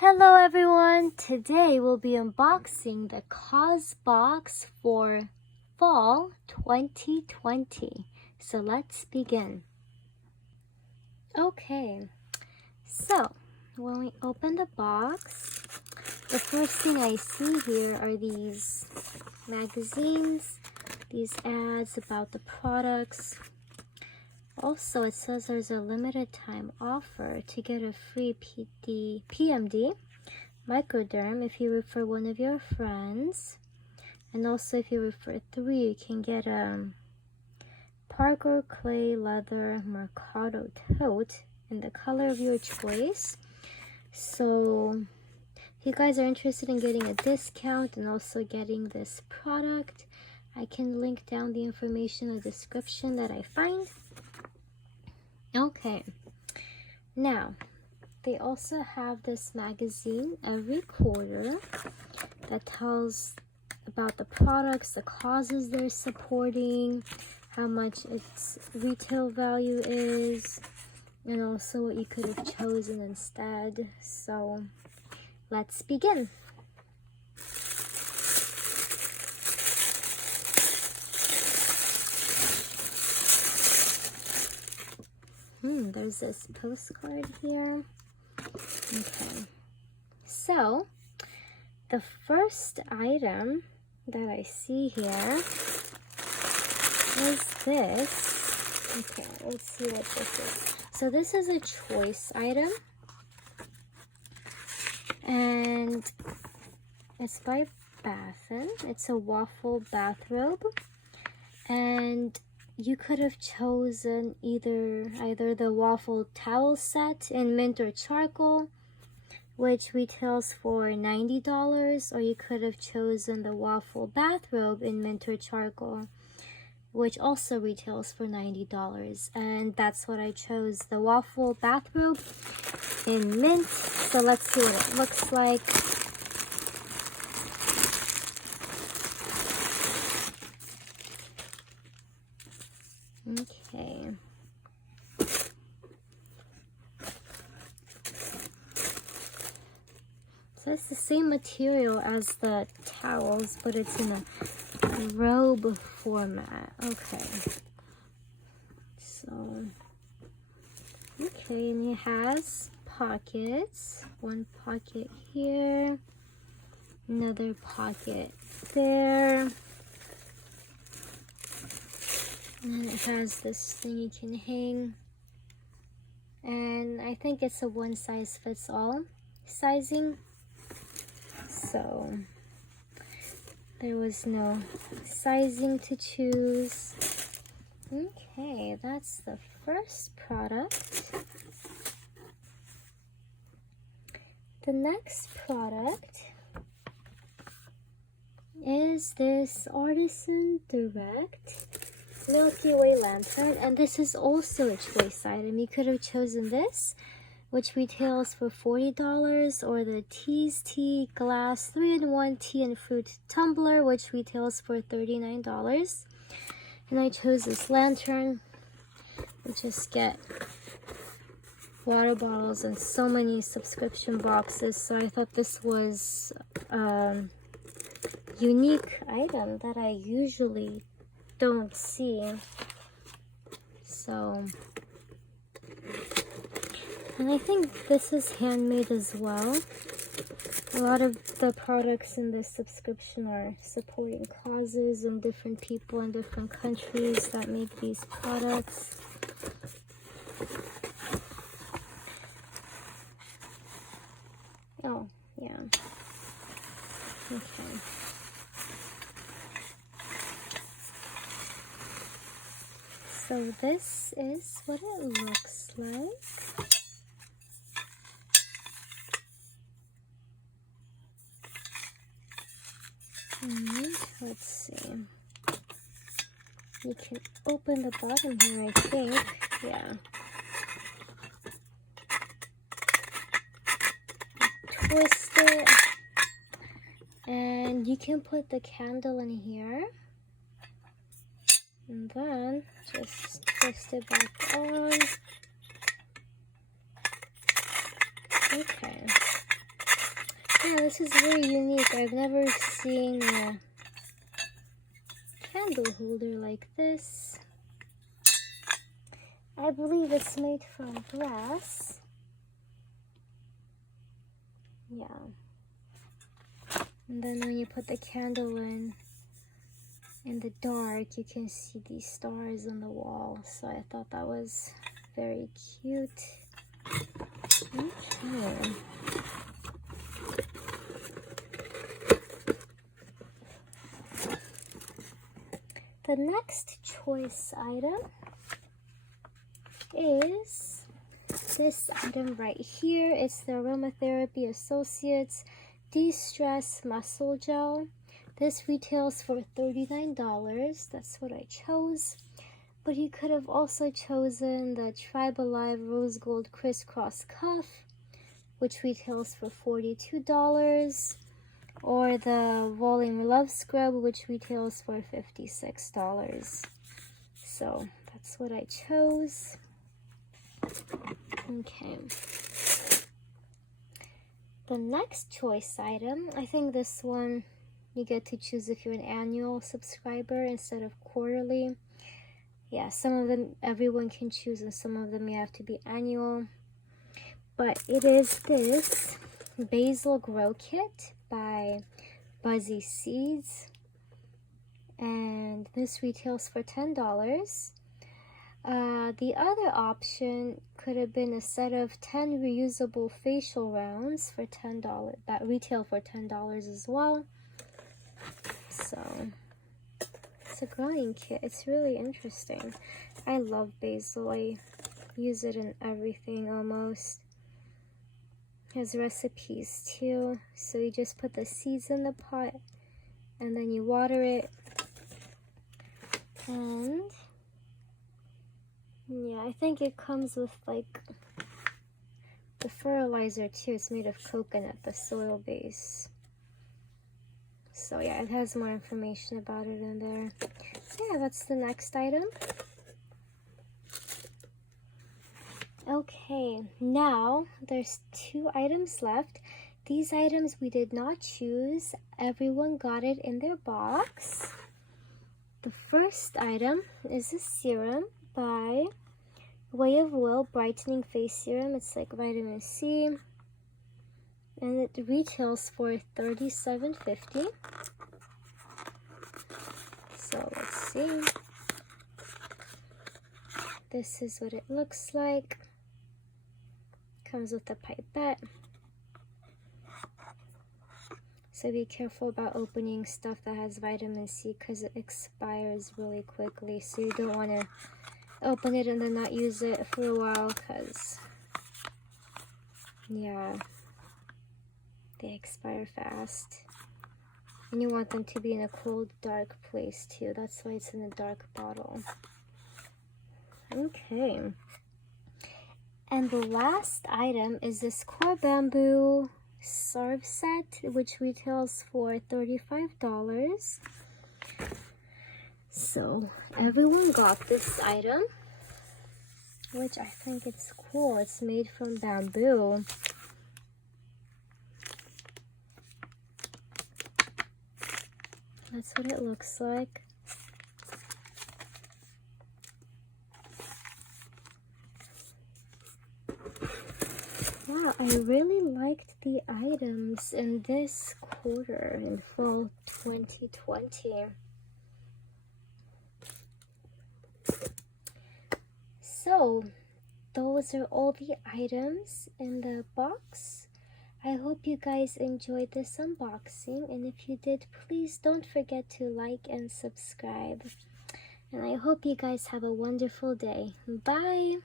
Hello everyone! Today we'll be unboxing the Causebox for Fall 2020. So let's begin. Okay, so when we open the box, the first thing I see here are these magazines, these ads about the products. Also, it says there's a limited time offer to get a free PMD Microderm if you refer one of your friends. And also if you refer 3, you can get a Parker Clay Leather Mercado tote in the color of your choice. So if you guys are interested in getting a discount and also getting this product, I can link down the information in the description that I find. Okay, now they also have this magazine every quarter that tells about the products, the causes they're supporting, how much its retail value is, and also what you could have chosen instead. So let's begin. There's this postcard here. Okay, so the first item that I see here is this. Okay, let's see what this is. So this is a choice item, and it's by Bathen. It's a waffle bathrobe, and you could have chosen either the waffle towel set in mint or charcoal, which retails for $90, or you could have chosen the waffle bathrobe in mint or charcoal, which also retails for $90. And that's what I chose, the waffle bathrobe in mint. So let's see what it looks like. Okay. So it's the same material as the towels, but it's in a robe format. Okay. So, okay, and it has pockets. One pocket here, another pocket there. And then it has this thing you can hang, and I think it's a one size fits all sizing, so there was no sizing to choose. Okay, that's the first product. The next product is this Artisan Direct Milky Way lantern, and this is also a choice item. You could have chosen this, which retails for $40, or the Tea's Tea Glass 3-in-1 tea and fruit tumbler, which retails for $39. And I chose this lantern. You just get water bottles and so many subscription boxes, so I thought this was a unique item that I usually don't see. So, and I think this is handmade as well. A lot of the products in this subscription are supporting causes and different people in different countries that make these products. Oh, yeah. Okay. So this is what it looks like. And let's see. You can open the bottom here, I think. Yeah. Twist it. And you can put the candle in here. And then just twist it back on. Okay. Yeah, this is very unique. I've never seen a candle holder like this. I believe it's made from brass. Yeah. And then when you put the candle in the dark, you can see these stars on the wall. So I thought that was very cute. Okay. The next choice item is this item right here. It's the Aromatherapy Associates De-Stress Muscle Gel. This retails for $39. That's what I chose. But you could have also chosen the Tribe Alive Rose Gold Crisscross Cuff, which retails for $42. Or the Volume Love Scrub, which retails for $56. So that's what I chose. Okay. The next choice item, I think this one you get to choose if you're an annual subscriber instead of quarterly. Yeah, some of them everyone can choose and some of them you have to be annual. But it is this Basil Grow Kit by Buzzy Seeds, and this retails for $10. The other option could have been a set of 10 reusable facial rounds for $10 that retail for $10 as well. So it's a growing kit. It's really interesting. I love basil. I use it in everything almost. Has recipes too. So you just put the seeds in the pot and then you water it. And yeah, I think it comes with like the fertilizer too. It's made of coconut, the soil base. So yeah, it has more information about it in there. So yeah, that's the next item. Okay, now there's 2 items left. These items we did not choose. Everyone got it in their box. The first item is a serum by Way of Will Brightening Face Serum. It's like vitamin C. And it retails for $37.50. So let's see. This is what it looks like. Comes with a pipette. So be careful about opening stuff that has vitamin C because it expires really quickly. So you don't want to open it and then not use it for a while because, yeah, they expire fast. And you want them to be in a cold, dark place too. That's why it's in a dark bottle. Okay. And the last item is this Core Bamboo Serve Set, which retails for $35. So everyone got this item, which I think it's cool. It's made from bamboo. That's what it looks like. Wow, I really liked the items in this quarter in fall 2020. So, those are all the items in the box. I hope you guys enjoyed this unboxing, and if you did, please don't forget to like and subscribe. And I hope you guys have a wonderful day. Bye!